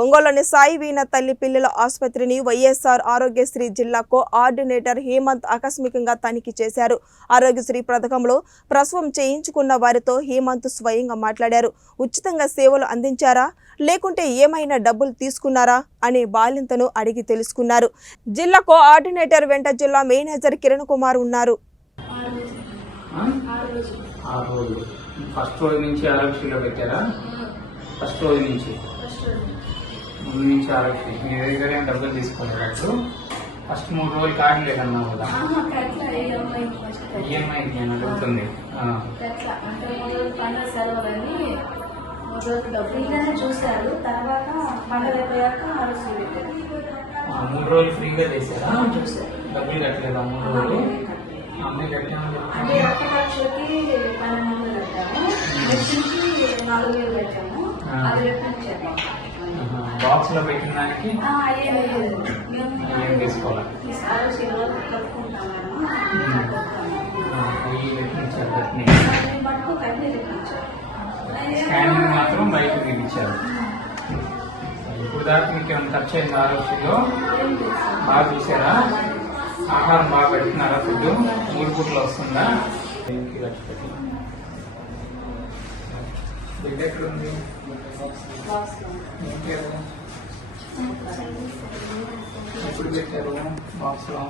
ఒంగోలులోని సాయి వీణ తల్లి పిల్లల ఆసుపత్రిని వైఎస్ఆర్ ఆరోగ్యశ్రీ జిల్లా కోఆర్డినేటర్ హేమంత్ ఆకస్మికంగా తనిఖీ చేశారు. ఆరోగ్యశ్రీ పథకంలో ప్రసవం చేయించుకున్న వారితో హేమంత్ స్వయంగా మాట్లాడారు. ఉచితంగా సేవలు అందించారా? లేకుంటే ఏమైనా డబ్బులు తీసుకున్నారా? అనే బాలింతను అడిగి తెలుసుకున్నారు. జిల్లా కోఆర్డినేటర్ వెంట జిల్లా మేనేజర్ కిరణ్ కుమార్ ఉన్నారు. ఫస్ట్ రోజు నుంచి ఆరోగ్యశ్రీలో పెట్టారా? ఫస్ట్ రోజు నుంచి. ముందు నుంచి ఆరోగ్యశ్రీ మీ దగ్గర ఏం డబ్బులు తీసుకోలేదు ఫస్ట్ మూడు రోజులు కార్డు లేదన్నావు కదా. ఈఎంఐ నేను అడుగుతుంది. చూశారు. తర్వాత పండుగ అయిపోయాక మూడు రోజులు ఫ్రీగా చేశారా? డబ్బులు కట్టలేదా మూడు రోజులు? అన్నీ కట్టాము అంటే లక్షకి పన్నెండు వందలు కట్టాము. నాలుగు వేలు కట్టాము. అది బాక్స్లో పెట్టిన దానికి ఏం తీసుకోవాలి? స్కానింగ్ మాత్రం బయటకు తీపించారు ఇప్పుడు దాకా మీకు ఏమైనా ఖర్చు అయింది ఆరోగ్యంలో బాగా చూసారా? ఆహారం బాగా పెడుతున్నారా ఫుడ్ మూడు పూటలు వస్తుందా? దేనికి ఖర్చు పెట్టి బిడ్డ ఎక్కడ ఉంది ఎప్పుడు పెట్టారు? బాక్స్లో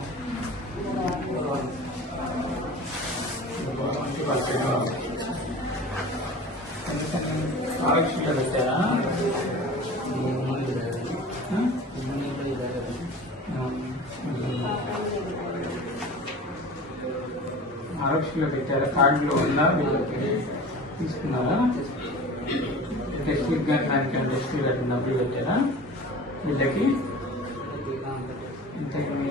ఎందుకని? పెట్టారా? ఆ? పెట్టారా? కార్డులో ఉందా? వీళ్ళకి? తీసుకున్నారా టెస్ట్ కానీ దానికి టెస్ట్ కట్టిన డబ్బులు పెట్టారా వీళ్ళకి ఇంత మీ